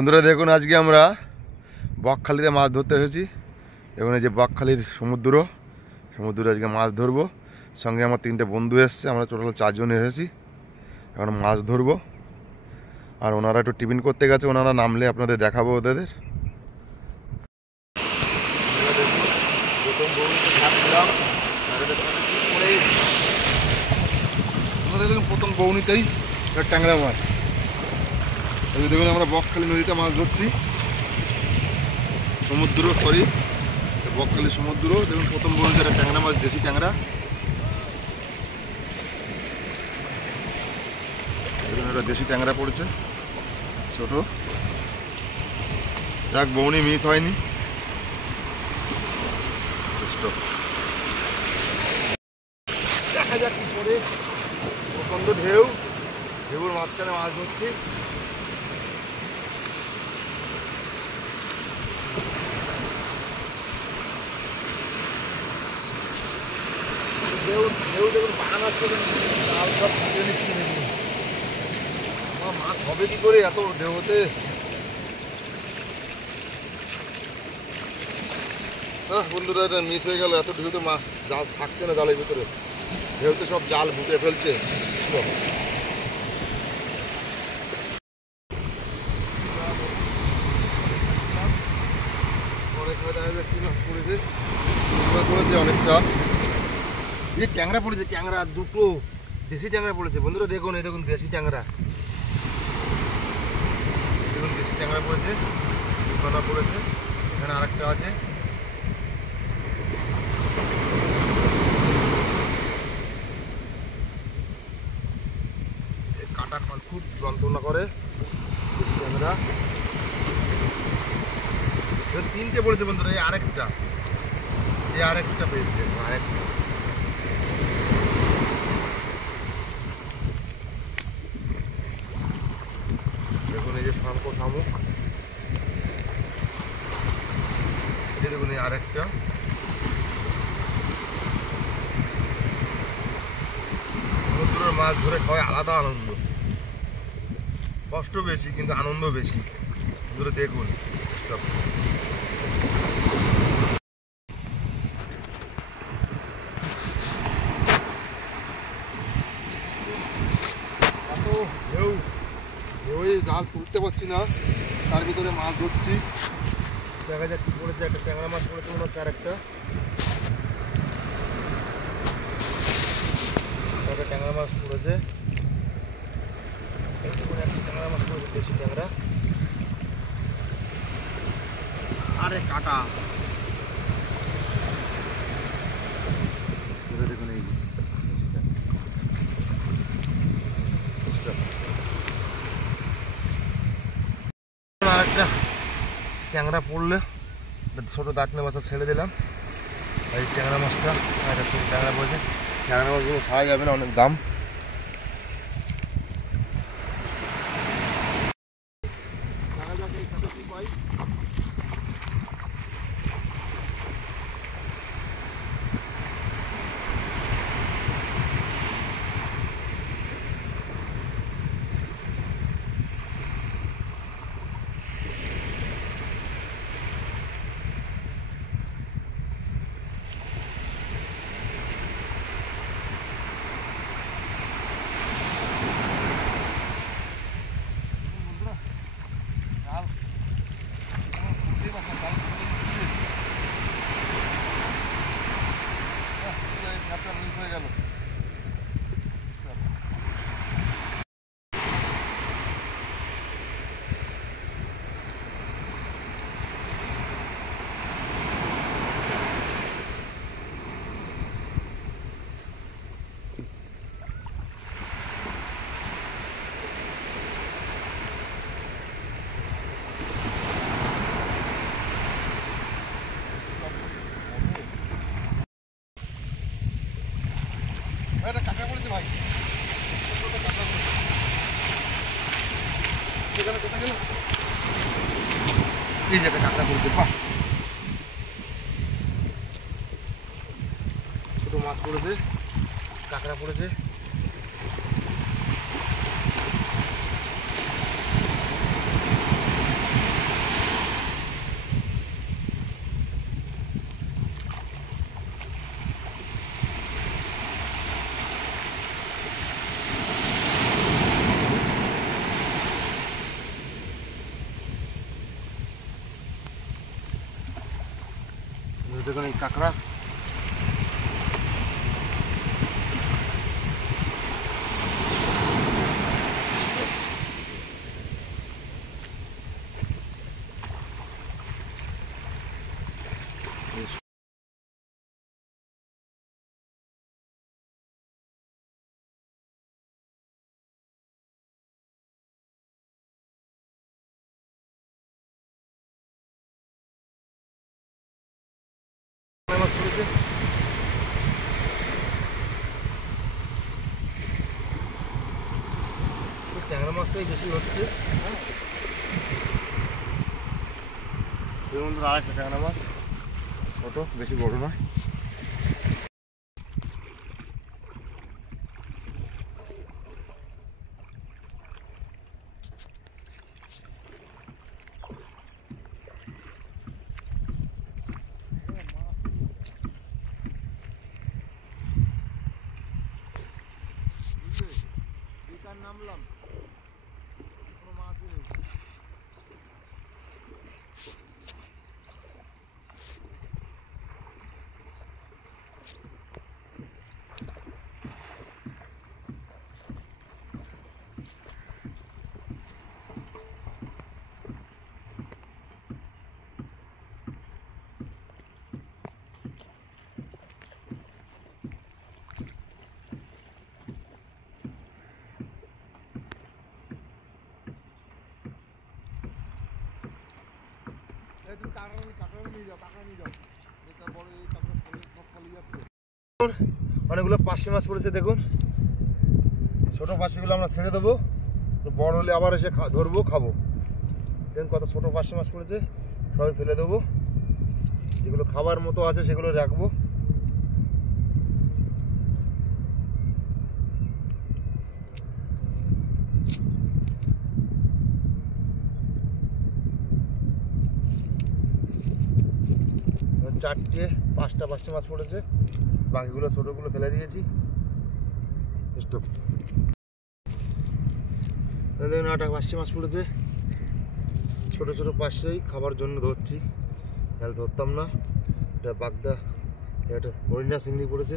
বন্ধুরা দেখুন, আজকে আমরা বকখালিতে মাছ ধরতে এসেছি। দেখুন এই যে বকখালির সমুদ্রে আজকে মাছ ধরবো। সঙ্গে আমার 3টে বন্ধু এসছে, আমরা টোটাল 4 জন এসেছি। এখন মাছ ধরবো, আর ওনারা একটু টিফিন করতে গেছে। ওনারা নামলে আপনাদের দেখাবো ওদের। প্রথম বৌনিতেই ট্যাংরা মাছ। দেখুন আমরা বকখালি নদীতে মাছ ধরছি, বকখালি সমুদ্র। দেখুন প্রথম বৌনিতে একটা ট্যাংরা মাছ, দেশি ট্যাংরা। দেখুন একটা দেশি ট্যাংরা পড়েছে, ছোট। যাক, বৌনি মিস হয়নি। দেখা যাক কি করে। প্রচণ্ড ঢেউর মাঝখানে মাছ ধরছি। ঢেউ দেখুন বাগান আসছে, সব ফুটিয়ে নিচ্ছি। মাছ হবে কি করে এত ঢেউতে? বন্ধুরা, এটা মিস হয়ে গেল। এত ঢেউতে মাছ জাল থাকছে না জালের ভিতরে। ঢেউতে সব জাল বুটে ফেলছে। কি মাছ পড়েছে? অনেকটা ট্যাংরা পড়েছে। ট্যাংরা দুটো দেশি ট্যাংরা পড়েছে বন্ধুরা। দেখুন এই দেখুন দেশি ট্যাংরা। দেখুন দেশি ট্যাংরা পড়েছে, দুখানা পড়েছে। এখানে আরেকটা আছে। কাটা খুব যন্ত্রণা করে দেশি ট্যাংরা। 3টে পড়েছে বন্ধুরা। এই আরেকটা পেয়েছে। আরেকটা দেখুন, এই যে শঙ্খ শামুক। দেখুন এই আরেকটা। সমুদ্রের মাছ ধরে খাওয়ায় আলাদা আনন্দ। কষ্ট বেশি কিন্তু আনন্দ বেশি। ধরে দেখুন জাল তুলতে পারছি না, তার ভিতরে মাছ ধরছি। দেখা যাক কি পড়েছে। একটা ট্যাংরা মাছ পড়েছে মনে হচ্ছে। আরেকটা ট্যাংরা মাছ পড়েছে। একটা ট্যাংরা মাছ পড়েছে, দেশি ট্যাংরা। আরে কাটা। দেখুন এই আরেকটা ট্যাংরা পড়লে ছোটো দাঁতনে মাছটা ছেড়ে দিলাম। এই ট্যাংরা মাছটা একটা ছোটো ট্যাংরা পড়েছে। ট্যাংরা মাছগুলো ছাড়া যাবে না, অনেক দাম। হয়ে গেল। একটা কাঁকড়া পড়েছে ভাই, কাঁকড়া পড়েছে। সেখানে কোথায় গেল? এই যে একটা কাঁকড়া পড়েছে। বাহ, ছোট মাছ পড়েছে, কাঁকড়া পড়েছে। দেখুন এই কাঁকড়া, মাছ পড়েছে। ট্যাংরা মাছটাই বেশি হচ্ছে। এর মধ্যে আরেকটা ট্যাংরা মাছ, ছোট, বেশি বড় নয়। নামলাম, কোনো মাছই নেই। অনেকগুলো পার্শে মাছ পড়েছে দেখুন। ছোট পার্শেগুলো আমরা ছেড়ে দেবো, বড় হলে আবার এসে ধরবো, খাবো। দেখুন কত ছোট পার্শে মাছ পড়েছে, সবাই ফেলে দেবো। যেগুলো খাবার মতো আছে সেগুলো রাখবো। চারটে 5টা পার্শে মাছ পড়েছে, বাকিগুলো ছোটোগুলো ফেলে দিয়েছি। স্টপ। দেখুন 8টা পার্শে মাছ পড়েছে, ছোটো ছোটো পার্শেই খাবার জন্য ধরছি, তাহলে ধরতাম না। এটা বাগদা, এটা হরিণা চিংড়ি পড়েছে।